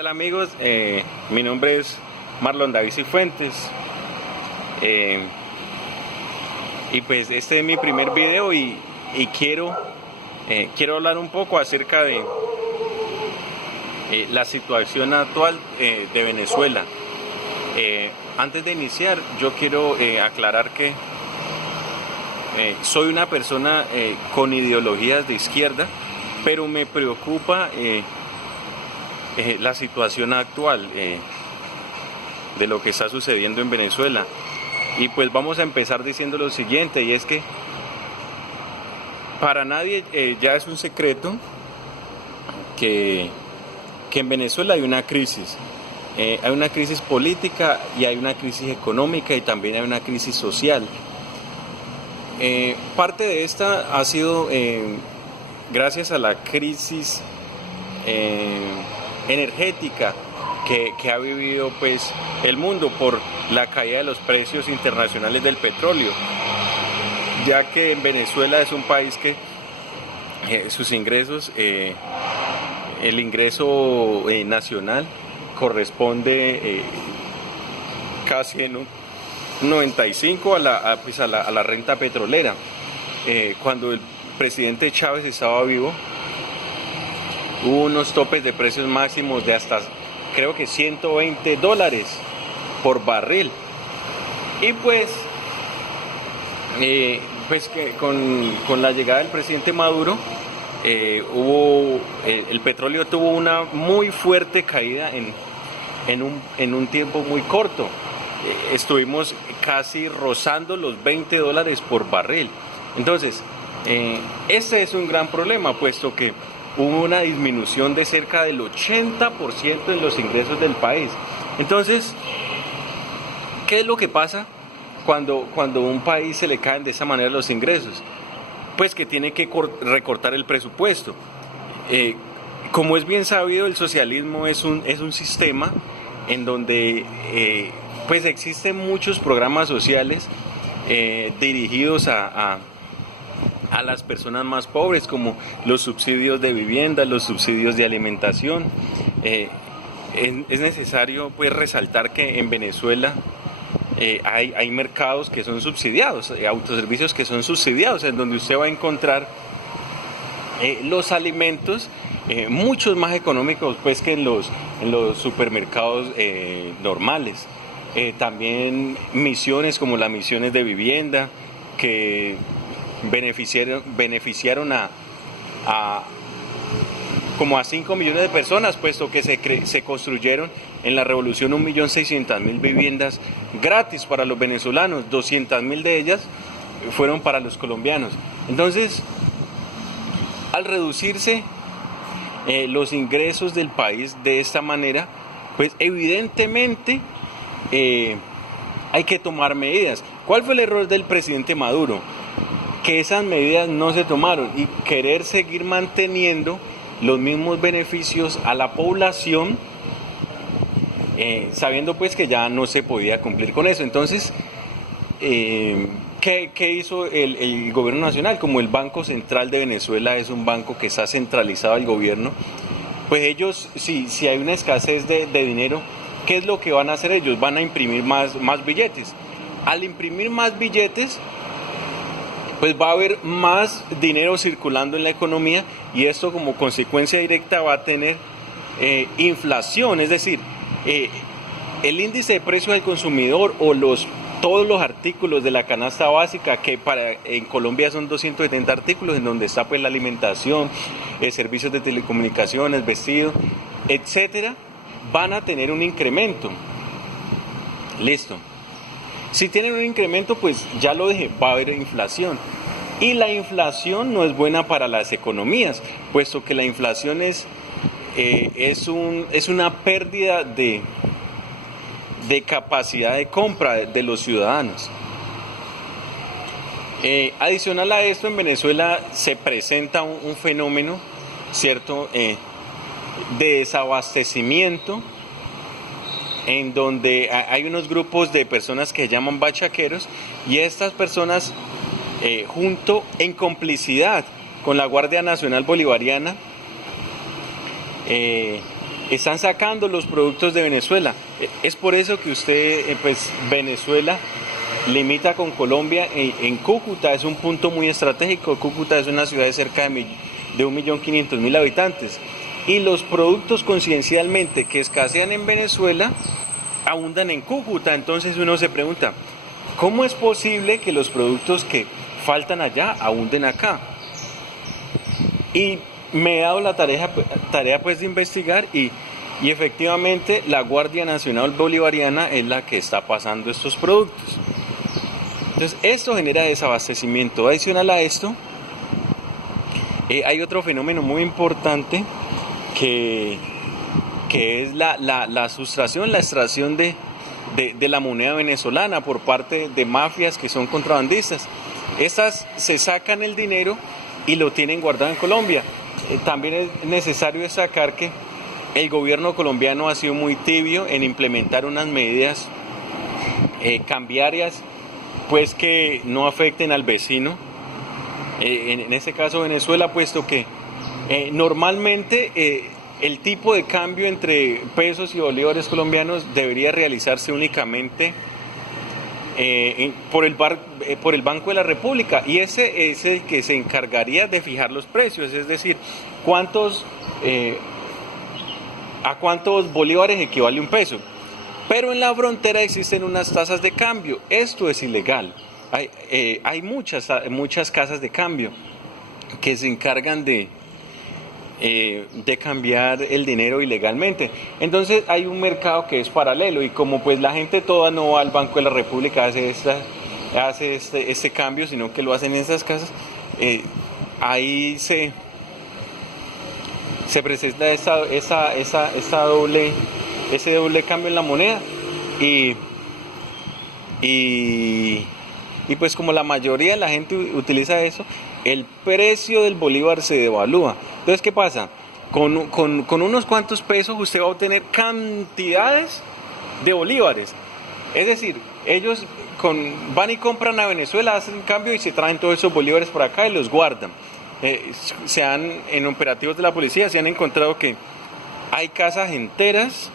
Hola amigos, mi nombre es Marlon David Cifuentes y pues este es mi primer video y quiero hablar un poco acerca de la situación actual de Venezuela. Antes de iniciar, yo quiero aclarar que soy una persona con ideologías de izquierda, pero me preocupa la situación actual de lo que está sucediendo en Venezuela. Y pues vamos a empezar diciendo lo siguiente, y es que para nadie ya es un secreto que en Venezuela hay una crisis. Hay una crisis política y hay una crisis económica y también hay una crisis social. Parte de esta ha sido gracias a la crisis energética que ha vivido pues el mundo por la caída de los precios internacionales del petróleo, ya que en Venezuela es un país que sus ingresos, el ingreso nacional corresponde casi en un 95 a la renta petrolera. Cuando el presidente Chávez estaba vivo, hubo unos topes de precios máximos de hasta creo que $120 por barril. Y pues que con la llegada del presidente Maduro el petróleo tuvo una muy fuerte caída en un tiempo muy corto. Estuvimos casi rozando los $20 por barril. Entonces este es un gran problema, puesto que hubo una disminución de cerca del 80% en los ingresos del país. Entonces, ¿qué es lo que pasa cuando a un país se le caen de esa manera los ingresos? Pues que tiene que recortar el presupuesto. Como es bien sabido, el socialismo es un sistema en donde pues existen muchos programas sociales dirigidos a las personas más pobres, como los subsidios de vivienda, los subsidios de alimentación. Es necesario pues resaltar que en Venezuela hay mercados que son subsidiados, autoservicios que son subsidiados, en donde usted va a encontrar los alimentos muchos más económicos pues que en los supermercados normales. También misiones como las misiones de vivienda que beneficiaron como a 5 millones de personas, puesto que se construyeron en la revolución 1.600.000 viviendas gratis para los venezolanos. 200.000 de ellas fueron para los colombianos. Entonces, al reducirse los ingresos del país de esta manera, pues evidentemente hay que tomar medidas. ¿Cuál fue el error del presidente Maduro? Que esas medidas no se tomaron y querer seguir manteniendo los mismos beneficios a la población, sabiendo pues que ya no se podía cumplir con eso. Entonces, ¿qué hizo el gobierno nacional? Como el Banco Central de Venezuela es un banco que está centralizado al gobierno, pues ellos, si hay una escasez de dinero, ¿qué es lo que van a hacer ellos? Van a imprimir más billetes. Al imprimir más billetes, pues va a haber más dinero circulando en la economía, y esto como consecuencia directa va a tener inflación, es decir, el índice de precio al consumidor o todos los artículos de la canasta básica, que en Colombia son 270 artículos, en donde está pues la alimentación, servicios de telecomunicaciones, vestido, etcétera, van a tener un incremento. Listo. Si tienen un incremento, pues ya lo dije, va a haber inflación. Y la inflación no es buena para las economías, puesto que la inflación es una pérdida de capacidad de compra de los ciudadanos. Adicional a esto, en Venezuela se presenta un fenómeno, ¿cierto?, de desabastecimiento, en donde hay unos grupos de personas que llaman bachaqueros, y estas personas, junto en complicidad con la Guardia Nacional Bolivariana, están sacando los productos de Venezuela. Es por eso que usted, pues Venezuela limita con Colombia en Cúcuta, es un punto muy estratégico. Cúcuta es una ciudad de cerca de 1.500.000 habitantes. Y los productos coincidencialmente que escasean en Venezuela abundan en Cúcuta. Entonces uno se pregunta, ¿cómo es posible que los productos que faltan allá abunden acá? Y me he dado la tarea pues de investigar y efectivamente la Guardia Nacional Bolivariana es la que está pasando estos productos. Entonces esto genera desabastecimiento. Adicional a esto, hay otro fenómeno muy importante que es la sustracción, la extracción de la moneda venezolana por parte de mafias que son contrabandistas. Estas se sacan el dinero y lo tienen guardado en Colombia. También es necesario destacar que el gobierno colombiano ha sido muy tibio en implementar unas medidas cambiarias pues que no afecten al vecino, en este caso Venezuela, puesto que normalmente el tipo de cambio entre pesos y bolívares colombianos debería realizarse únicamente por el Banco de la República, y ese es el que se encargaría de fijar los precios, es decir, a cuántos bolívares equivale un peso. Pero en la frontera existen unas tasas de cambio. Esto es ilegal. Hay muchas casas de cambio que se encargan de cambiar el dinero ilegalmente. Entonces hay un mercado que es paralelo, y como pues la gente toda no va al Banco de la República hace este cambio, sino que lo hacen en esas casas, ahí se presenta ese doble cambio en la moneda, y pues como la mayoría de la gente utiliza eso, el precio del bolívar se devalúa. Entonces, ¿qué pasa? Con unos cuantos pesos usted va a obtener cantidades de bolívares. Es decir, ellos van y compran a Venezuela, hacen un cambio y se traen todos esos bolívares por acá y los guardan. En operativos de la policía se han encontrado que hay casas enteras